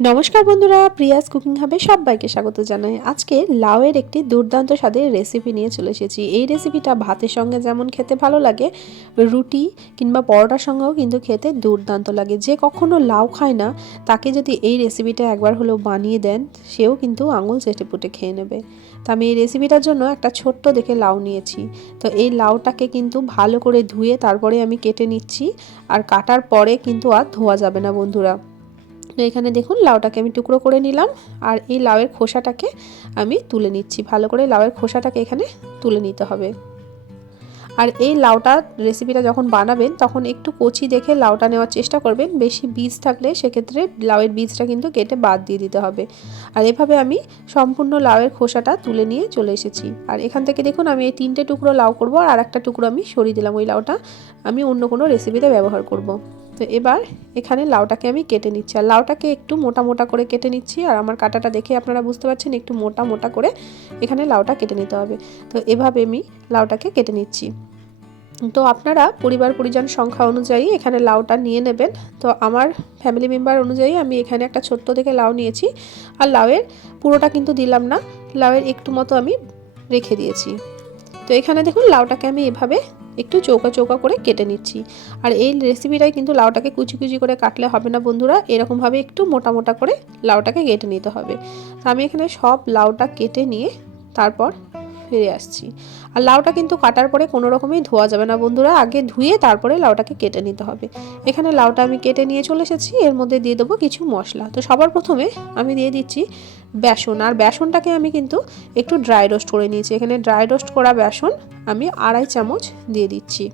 নমস্কার বন্ধুরা, Prius cooking হাবে সবাইকে স্বাগত জানাই। আজকে লাউয়ের একটি দুর্দান্ত স্বাদের রেসিপি নিয়ে চলে এসেছি। এই রেসিপিটা ভাতের সঙ্গে যেমন খেতে ভালো লাগে, রুটি কিংবা পরোটার সঙ্গেও কিন্তু খেতে দুর্দান্ত লাগে। যে কখনো লাউ খায় না, তাকে যদি এই রেসিপিটা একবার হলেও বানিয়ে দেন, সেও কিন্তু আঙুল চেটেপুটে খেয়ে নেবে। তো আমি এই রেসিপিটার জন্য একটা ছোট্ট দেখে লাউ নিয়েছি। তো এই লাউটাকে কিন্তু ভালো করে ধুয়ে তারপরে আমি কেটে নিচ্ছি। আর কাটার পরে কিন্তু আর ধোয়া যাবে না বন্ধুরা। তো এখানে দেখুন লাউটাকে আমি টুকরো করে নিলাম, আর এই লাউয়ের খোসাটাকে আমি তুলে নিচ্ছি। ভালো করে লাউয়ের খোসাটাকে এখানে তুলে নিতে হবে। আর এই লাউটা রেসিপিটা যখন বানাবেন তখন একটু কচি দেখে লাউটা নেওয়ার চেষ্টা করবেন। বেশি বীজ থাকলে সেক্ষেত্রে লাউয়ের বীজটা কিন্তু কেটে বাদ দিয়ে দিতে হবে। আর এভাবে আমি সম্পূর্ণ লাউয়ের খোসাটা তুলে নিয়ে চলে এসেছি। আর এখান থেকে দেখুন আমি এই 3টে টুকরো লাউ করব, আর একটা টুকরো আমি সরিয়ে দিলাম। ওই লাউটা আমি অন্য কোনো রেসিপিতে ব্যবহার করব। তো এবার এখানে লাউটাকে আমি কেটে নিচ্ছি, আর লাউটাকে একটু মোটা মোটা করে কেটে নিচ্ছি। আর আমার কাটাটা দেখে আপনারা বুঝতে পারছেন একটু মোটা মোটা করে এখানে লাউটা কেটে নিতে হবে। তো এভাবে আমি লাউটাকে কেটে নিচ্ছি। তো আপনারা পরিবার পরিজন সংখ্যা অনুযায়ী এখানে লাউটা নিয়ে নেবেন। তো আমার ফ্যামিলি মেম্বার অনুযায়ী আমি এখানে একটা ছোট্ট দেখে লাউ নিয়েছি। আর লাউয়ের পুরোটা কিন্তু দিলাম না, লাউয়ের একটু মতো আমি রেখে দিয়েছি। তো এখানে দেখুন লাউটাকে আমি এভাবে একটু চৌকা চৌকা করে কেটে নিচ্ছি। আর এই রেসিপিটাই কিন্তু লাউটাকে কুচি কুচি করে কাটলে হবে না বন্ধুরা, এরকমভাবে একটু মোটা মোটা করে লাউটাকে কেটে নিতে হবে। তো আমি এখানে সব লাউটা কেটে নিয়ে তারপর ফিরে আসছি। আর লাউটা কিন্তু কাটার পরে কোনো রকমই ধোয়া যাবে না বন্ধুরা, আগে ধুয়ে তারপরে লাউটাকে কেটে নিতে হবে। এখানে লাউটা আমি কেটে নিয়ে চলে এসেছি। এর মধ্যে দিয়ে দেবো কিছু মশলা। তো সবার প্রথমে আমি দিয়ে দিচ্ছি বেসন। আর বেসনটাকে আমি কিন্তু একটু ড্রাই রোস্ট করে নিয়েছি। এখানে ড্রাই রোস্ট করা বেসন আমি 2.5 চামচ দিয়ে দিচ্ছি।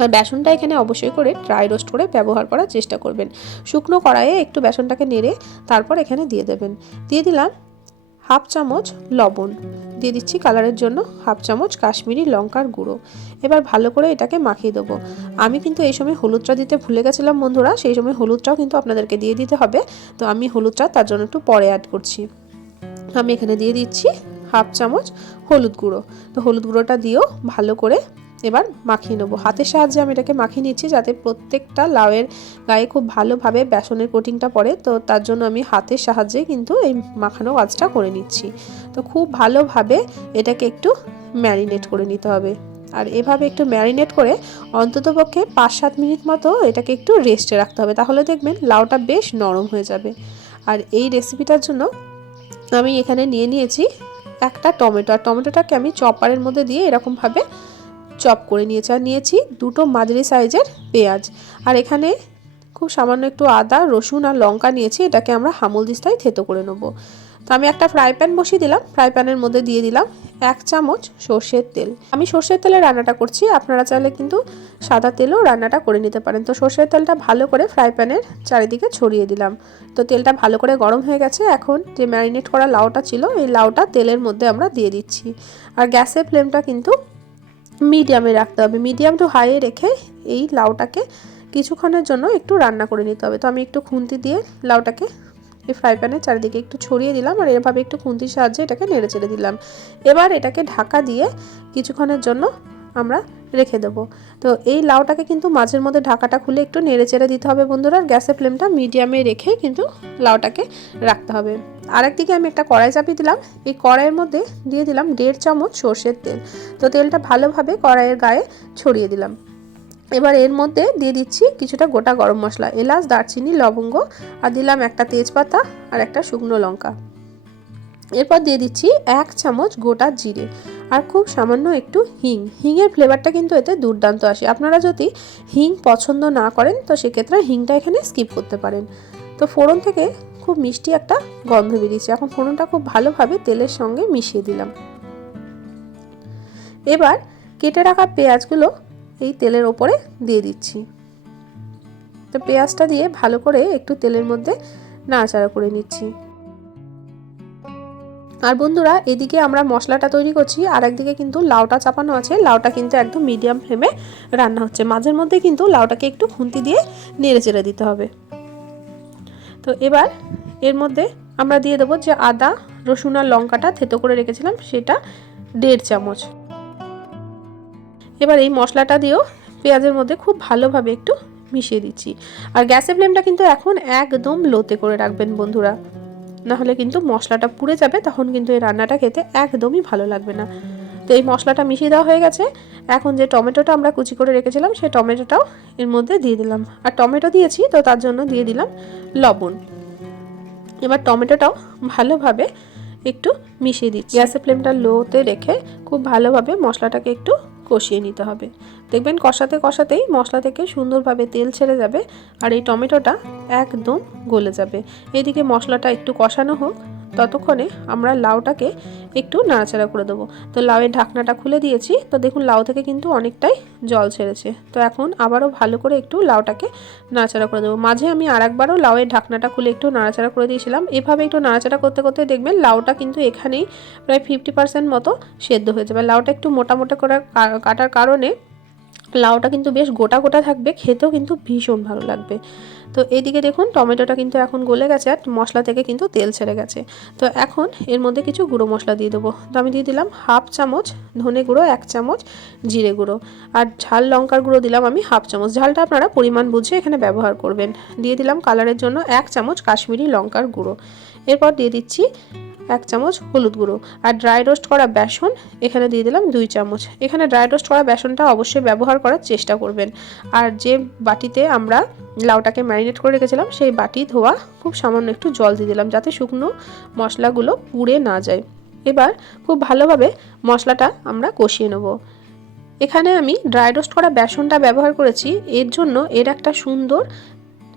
আর বেসনটা এখানে অবশ্যই করে ড্রাই রোস্ট করে ব্যবহার করার চেষ্টা করবেন। শুকনো কড়াইয়ে একটু বেসনটাকে নেড়ে তারপর এখানে দিয়ে দেবেন। দিয়ে দিলাম 1/2 চামচ লবণ, দিয়ে দিচ্ছি কালারের জন্য 1/2 চামচ কাশ্মীরি লঙ্কার গুঁড়ো। এবার ভালো করে এটাকে মাখিয়ে দেবো। আমি কিন্তু এই সময় হলুদটা দিতে ভুলে গেছিলাম বন্ধুরা, সেই সময় হলুদটাও কিন্তু আপনাদেরকে দিয়ে দিতে হবে। তো আমি হলুদটা তার জন্য একটু পরে অ্যাড করছি। আমি এখানে দিয়ে দিচ্ছি 1/2 চামচ হলুদ গুঁড়ো। তো হলুদ গুঁড়োটা দিয়েও ভালো করে এবার মাখিয়ে নেবো। হাতের সাহায্যে আমি এটাকে মাখিয়ে নিচ্ছি, যাতে প্রত্যেকটা লাউয়ের গায়ে খুব ভালোভাবে বেসনের কোটিংটা পড়ে। তো তার জন্য আমি হাতের সাহায্যে কিন্তু এই মাখানো কাজটা করে নিচ্ছি। তো খুব ভালোভাবে এটাকে একটু ম্যারিনেট করে নিতে হবে। আর এভাবে একটু ম্যারিনেট করে অন্ততপক্ষে 5-7 মিনিট মতো এটাকে একটু রেস্টে রাখতে হবে, তাহলে দেখবেন লাউটা বেশ নরম হয়ে যাবে। আর এই রেসিপিটার জন্য আমি এখানে নিয়ে নিয়েছি একটা টমেটো। আর টমেটোটাকে আমি চপারের মধ্যে দিয়ে এরকমভাবে চপ করে নিয়েছি। আর নিয়েছি 2টো মাঝারি সাইজের পেঁয়াজ। আর এখানে খুব সামান্য একটু আদা, রসুন আর লঙ্কা নিয়েছি। এটাকে আমরা হামলদিস্তায় থেতো করে নেব। তো আমি একটা ফ্রাই প্যান বসিয়ে দিলাম। ফ্রাই প্যানের মধ্যে দিয়ে দিলাম 1 চামচ সর্ষের তেল। আমি সর্ষের তেলে রান্নাটা করছি, আপনারা চাইলে কিন্তু সাদা তেলেও রান্নাটা করে নিতে পারেন। তো সর্ষের তেলটা ভালো করে ফ্রাই প্যানের চারিদিকে ছড়িয়ে দিলাম। তো তেলটা ভালো করে গরম হয়ে গেছে। এখন যে ম্যারিনেট করা লাউটা ছিল, এই লাউটা তেলের মধ্যে আমরা দিয়ে দিচ্ছি। আর গ্যাসের ফ্লেমটা কিন্তু মিডিয়ামে রাখতে হবে। মিডিয়াম টু হাইয়ে রেখে এই লাউটাকে কিছুক্ষণের জন্য একটু রান্না করে নিতে হবে। তো আমি একটু খুন্তি দিয়ে লাউটাকে এই ফ্রাই প্যানের চারিদিকে একটু ছড়িয়ে দিলাম, আর এভাবে একটু খুন্তির সাহায্যে এটাকে নেড়ে চেড়ে দিলাম। এবার এটাকে ঢাকা দিয়ে কিছুক্ষণের জন্য আমরা রেখে দেবো। তো এই লাউটাকে কিন্তু মাঝের মধ্যে ঢাকাটা খুলে একটু নেড়ে চেড়ে দিতে হবে বন্ধুরা। গ্যাসের ফ্লেমটা মিডিয়ামে রেখে কিন্তু লাউটাকে রাখতে হবে। আরেকদিকে আমি একটা কড়াই চাপিয়ে দিলাম। এই কড়াইয়ের মধ্যে দিয়ে দিলাম 1.5 চামচ সর্ষের তেল। তো তেলটা ভালোভাবে কড়াইয়ের গায়ে ছড়িয়ে দিলাম। এবার এর মধ্যে দিয়ে দিচ্ছি কিছুটা গোটা গরম মশলা, এলাচ, দারচিনি, লবঙ্গ, আর দিলাম একটা তেজপাতা আর একটা শুকনো লঙ্কা। এরপর দিয়ে দিচ্ছি 1 চামচ গোটা জিরে, আর খুব সামান্য একটু হিং। হিংয়ের ফ্লেভারটা কিন্তু এতে দুর্দান্ত আসে। আপনারা যদি হিং পছন্দ না করেন তো সেক্ষেত্রে হিংটা এখানে স্কিপ করতে পারেন। তো ফোড়ন থেকে খুব মিষ্টি একটা গন্ধ বেরিয়েছে। এখন ফোড়নটা খুব ভালোভাবে তেলের সঙ্গে মিশিয়ে দিলাম। এবার কেটে রাখা পেঁয়াজগুলো এই তেলের ওপরে দিয়ে দিচ্ছি। তো পেঁয়াজটা দিয়ে ভালো করে একটু তেলের মধ্যে নাড়াচাড়া করে নিচ্ছি। আর বন্ধুরা, এদিকে আমরা মশলাটা তৈরি করছি, আর একদিকে কিন্তু লাউটা চাপানো আছে। লাউটা কিন্তু একদম মিডিয়াম ফ্লেমে রান্না হচ্ছে। মাঝের মধ্যে কিন্তু লাউটাকে একটু খুন্তি দিয়ে নেড়ে চেড়ে দিতে হবে। তো এবার এর মধ্যে আমরা দিয়ে দেবো যে আদা, রসুন আর লঙ্কাটা থেতো করে রেখেছিলাম, সেটা 1.5 চামচ। এবার এই মশলাটা দিয়েও পেঁয়াজের মধ্যে খুব ভালোভাবে একটু মিশিয়ে দিচ্ছি। আর গ্যাসের ফ্লেমটা কিন্তু এখন একদম লোতে করে রাখবেন বন্ধুরা, নাহলে কিন্তু মশলাটা পুড়ে যাবে, তখন কিন্তু এই রান্নাটা খেতে একদমই ভালো লাগবে না। তো এই মশলাটা মিশিয়ে দেওয়া হয়ে গেছে। এখন যে টমেটোটা আমরা কুচি করে রেখেছিলাম সেই টমেটোটাও এর মধ্যে দিয়ে দিলাম, আর টমেটো দিয়েছি তো তার জন্য দিয়ে দিলাম লবণ। এবার টমেটোটাও ভালোভাবে একটু মিশিয়ে দিচ্ছি। গ্যাসের ফ্লেমটা লোতে রেখে খুব ভালোভাবে মশলাটাকে একটু কষিয়ে নিতে হবে। দেখবেন কষাতে কষাতেই মশলা থেকে সুন্দরভাবে তেল ছেড়ে যাবে আর এই টমেটোটা একদম গলে যাবে। এদিকে মশলাটা একটু কষানো হোক, ততক্ষণে আমরা লাউটাকে একটু নাড়াচাড়া করে দেবো। তো লাউয়ের ঢাকনাটা খুলে দিয়েছি, তো দেখুন লাউ থেকে কিন্তু অনেকটাই জল ছেড়েছে। তো এখন আবারও ভালো করে একটু লাউটাকে নাড়াচাড়া করে দেবো। মাঝে আমি আরেকবারও লাউয়ের ঢাকনাটা খুলে একটু নাড়াচাড়া করে দিয়েছিলাম। এভাবে একটু নাড়াচাড়া করতে করতে দেখবেন লাউটা কিন্তু এখানেই প্রায় 50% মতো সেদ্ধ হয়ে যাবে। লাউটা একটু মোটা মোটা করে কাটার কারণে লাউটা কিন্তু বেশ গোটা গোটা থাকবে, খেতেও কিন্তু ভীষণ ভালো লাগবে। তো এইদিকে দেখুন টমেটোটা কিন্তু এখন গলে গেছে আর মশলা থেকে কিন্তু তেল ছেড়ে গেছে। তো এখন এর মধ্যে কিছু গুঁড়ো মশলা দিয়ে দেবো। তো আমি দিয়ে দিলাম 1/2 চামচ ধনে গুঁড়ো, 1 চামচ জিরে গুঁড়ো, আর ঝাল লঙ্কার গুঁড়ো দিলাম আমি 1/2 চামচ। ঝালটা আপনারা পরিমাণ বুঝে এখানে ব্যবহার করবেন। দিয়ে দিলাম কালারের জন্য 1 চামচ কাশ্মীরি লঙ্কার গুঁড়ো। এরপর দিয়ে দিচ্ছি 1 চামচ হলুদ গুঁড়ো, আর ড্রাই রোস্ট করা বেসন এখানে দিয়ে দিলাম 2 চামচ। এখানে ড্রাই রোস্ট করা বেসনটা অবশ্যই ব্যবহার করার চেষ্টা করবেন। আর যে বাটিতে আমরা লাউটাকে ম্যারিনেট করে রেখেছিলাম সেই বাটি ধোয়া খুব সামান্য একটু জল দিয়ে দিলাম, যাতে শুকনো মশলাগুলো পুড়ে না যায়। এবার খুব ভালোভাবে মশলাটা আমরা কষিয়ে নেব। এখানে আমি ড্রাই রোস্ট করা বেসনটা ব্যবহার করেছি, এর জন্য এর একটা সুন্দর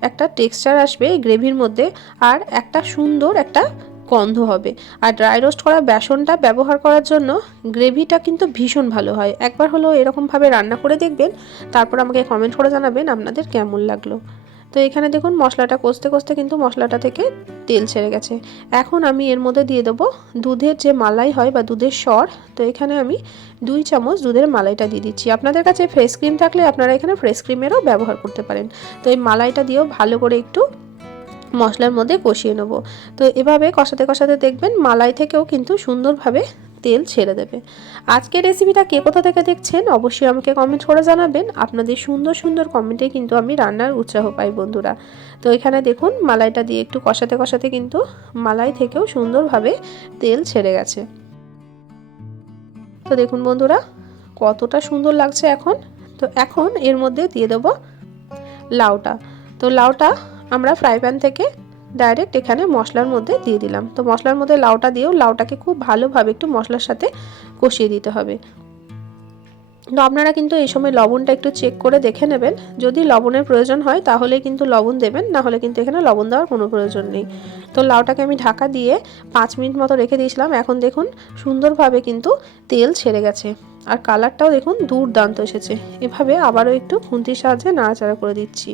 একটা টেক্সচার আসবে এই গ্রেভির মধ্যে, আর একটা সুন্দর একটা গন্ধ হবে। আর ড্রাই রোস্ট করা বেসনটা ব্যবহার করার জন্য গ্রেভিটা কিন্তু ভীষণ ভালো হয়। একবার হলো এরকমভাবে রান্না করে দেখবেন, তারপর আমাকে কমেন্ট করে জানাবেন আপনাদের কেমন লাগলো। তো এখানে দেখুন মশলাটা কষতে কষতে কিন্তু মশলাটা থেকে তেল ছেড়ে গেছে। এখন আমি এর মধ্যে দিয়ে দেবো দুধের যে মালাই হয় বা দুধের সর। তো এখানে আমি 2 চামচ দুধের মালাইটা দিয়ে দিচ্ছি। আপনাদের কাছে ফ্রেশ ক্রিম থাকলে আপনারা এখানে ফ্রেশ ক্রিমেরও ব্যবহার করতে পারেন। তো এই মালাইটা দিয়েও ভালো করে একটু মশলার মধ্যে কষিয়ে নেব। তো এভাবে কষাতে কষাতে দেখবেন মালাই থেকেও কিন্তু সুন্দরভাবে তেল ছেড়ে দেবে। আজকের রেসিপিটা কে কোথা থেকে দেখছেন অবশ্যই আমাকে কমেন্ট করে জানাবেন। আপনাদের সুন্দর সুন্দর কমেন্টে কিন্তু আমি রান্নার উৎসাহ পাই বন্ধুরা। তো এখানে দেখুন মালাইটা দিয়ে একটু কষাতে কষাতে কিন্তু মালাই থেকেও সুন্দরভাবে তেল ছেড়ে গেছে। তো দেখুন বন্ধুরা কতটা সুন্দর লাগছে এখন। তো এখন এর মধ্যে দিয়ে দেবো লাউটা। তো লাউটা আমরা ফ্রাই প্যান থেকে ডাইরেক্ট এখানে মশলার মধ্যে দিয়ে দিলাম। তো মশলার মধ্যে লাউটা দিয়েও লাউটাকে খুব ভালোভাবে একটু মশলার সাথে কষিয়ে দিতে হবে। তো আপনারা কিন্তু এই সময় লবণটা একটু চেক করে দেখে নেবেন, যদি লবণের প্রয়োজন হয় তাহলে কিন্তু লবণ দেবেন, না হলে কিন্তু এখানে লবণ দেওয়ার কোনো প্রয়োজন নেই। তো লাউটাকে আমি ঢাকা দিয়ে 5 মিনিট মতো রেখে দিয়েছিলাম। এখন দেখুন সুন্দরভাবে কিন্তু তেল ছেড়ে গেছে আর কালারটাও দেখুন দুর্দান্ত এসেছে। এভাবে আবারও একটু খুন্তির সাহায্যে নাড়াচাড়া করে দিচ্ছি।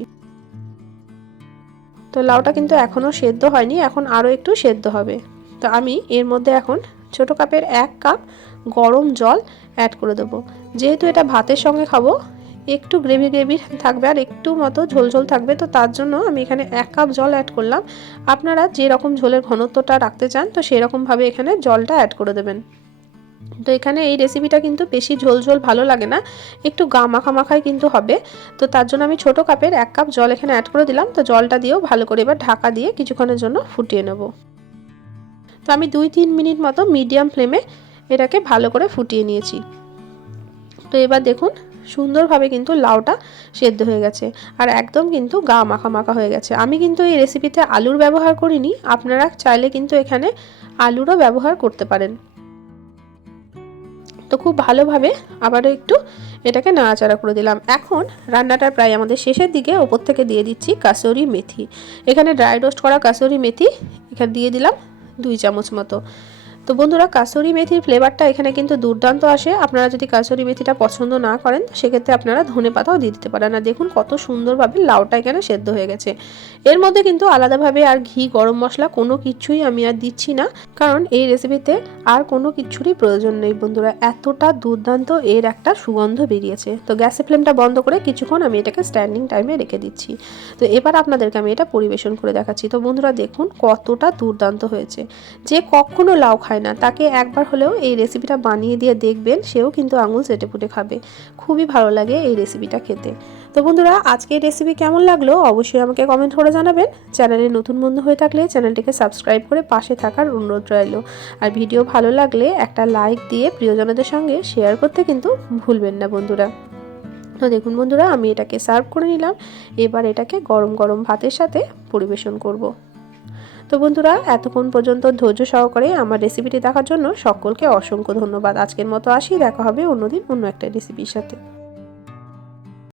তো লাউটা কিন্তু এখনও সেদ্ধ হয়নি, এখন আরও একটু সেদ্ধ হবে। তো আমি এর মধ্যে এখন ছোটো কাপের 1 কাপ গরম জল অ্যাড করে দেবো। যেহেতু এটা ভাতের সঙ্গে খাবো, একটু গ্রেভি গ্রেভি থাকবে আর একটু মতো ঝোল ঝোল থাকবে, তো তার জন্য আমি এখানে 1 কাপ জল অ্যাড করলাম। আপনারা যেরকম ঝোলের ঘনত্বটা রাখতে চান তো সেরকমভাবে এখানে জলটা অ্যাড করে দেবেন। তো এখানে এই রেসিপিটা কিন্তু বেশি ঝোল ঝোল ভালো লাগে না, একটু গা মাখা মাখাই কিন্তু হবে। তো তার জন্য আমি ছোটো কাপের 1 কাপ জল এখানে অ্যাড করে দিলাম। তো জলটা দিয়েও ভালো করে এবার ঢাকা দিয়ে কিছুক্ষণের জন্য ফুটিয়ে নেব। তো আমি 2-3 মিনিট মতো মিডিয়াম ফ্লেমে এটাকে ভালো করে ফুটিয়ে নিয়েছি। তো এবার দেখুন সুন্দরভাবে কিন্তু লাউটা সেদ্ধ হয়ে গেছে আর একদম কিন্তু গা মাখা মাখা হয়ে গেছে। আমি কিন্তু এই রেসিপিতে আলুর ব্যবহার করিনি, আপনারা চাইলে কিন্তু এখানে আলুরও ব্যবহার করতে পারেন। তো খুব ভালোভাবে আবারও একটু এটাকে নাড়াচাড়া করে দিলাম। এখন রান্নাটা প্রায় আমাদের শেষের দিকে, ওপর থেকে দিয়ে দিচ্ছি কাসুরি মেথি। এখানে ড্রাই রোস্ট করা কাসুরি মেথি এখানে দিয়ে দিলাম 2 চামচ মতো। তো বন্ধুরা কাসুরি মেথির ফ্লেভারটা এখানে কিন্তু দুর্দান্ত আসে। আপনারা যদি কাসুরি মেথিটা পছন্দ না করেন সেক্ষেত্রে আপনারা ধনে পাতাও দিয়ে দিতে পারেন। আর দেখুন কত সুন্দরভাবে লাউটা এখানে সেদ্ধ হয়ে গেছে। এর মধ্যে কিন্তু আলাদাভাবে আর ঘি গরম মশলা কোনো কিছুই আমি আর দিচ্ছি না, কারণ এই রেসিপিতে আর কোনো কিছুরই প্রয়োজন নেই বন্ধুরা। এতটা দুর্দান্ত এর একটা সুগন্ধ বেরিয়েছে। তো গ্যাসের ফ্লেমটা বন্ধ করে কিছুক্ষণ আমি এটাকে স্ট্যান্ডিং টাইমে রেখে দিচ্ছি। তো এবার আপনাদেরকে আমি এটা পরিবেশন করে দেখাচ্ছি। তো বন্ধুরা দেখুন কতটা দুর্দান্ত হয়েছে। যে কখনো লাউ খায় না তাকে একবার হলেও এই রেসিপিটা বানিয়ে দিয়ে দেখবেন, সেও কিন্তু আঙুল চেটে পুটে খাবে। খুবই ভালো লাগে এই রেসিপিটা খেতে। তো বন্ধুরা, আজকের রেসিপি কেমন লাগলো অবশ্যই আমাকে কমেন্ট করে জানাবেন। চ্যানেলে নতুন বন্ধু হয়ে থাকলে চ্যানেলটিকে সাবস্ক্রাইব করে পাশে থাকার অনুরোধ রইল। আর ভিডিও ভালো লাগলে একটা লাইক দিয়ে প্রিয়জনদের সঙ্গে শেয়ার করতে কিন্তু ভুলবেন না বন্ধুরা। তো দেখুন বন্ধুরা, আমি এটাকে সার্ভ করে নিলাম। এবার এটাকে গরম গরম ভাতের সাথে পরিবেশন করব। তো বন্ধুরা, এতক্ষণ পর্যন্ত ধৈর্য সহকারে আমার রেসিপিটি দেখার জন্য সকলকে অসংখ্য ধন্যবাদ। আজকের মতো আসি, দেখা হবে অন্যদিন অন্য একটা রেসিপির সাথে।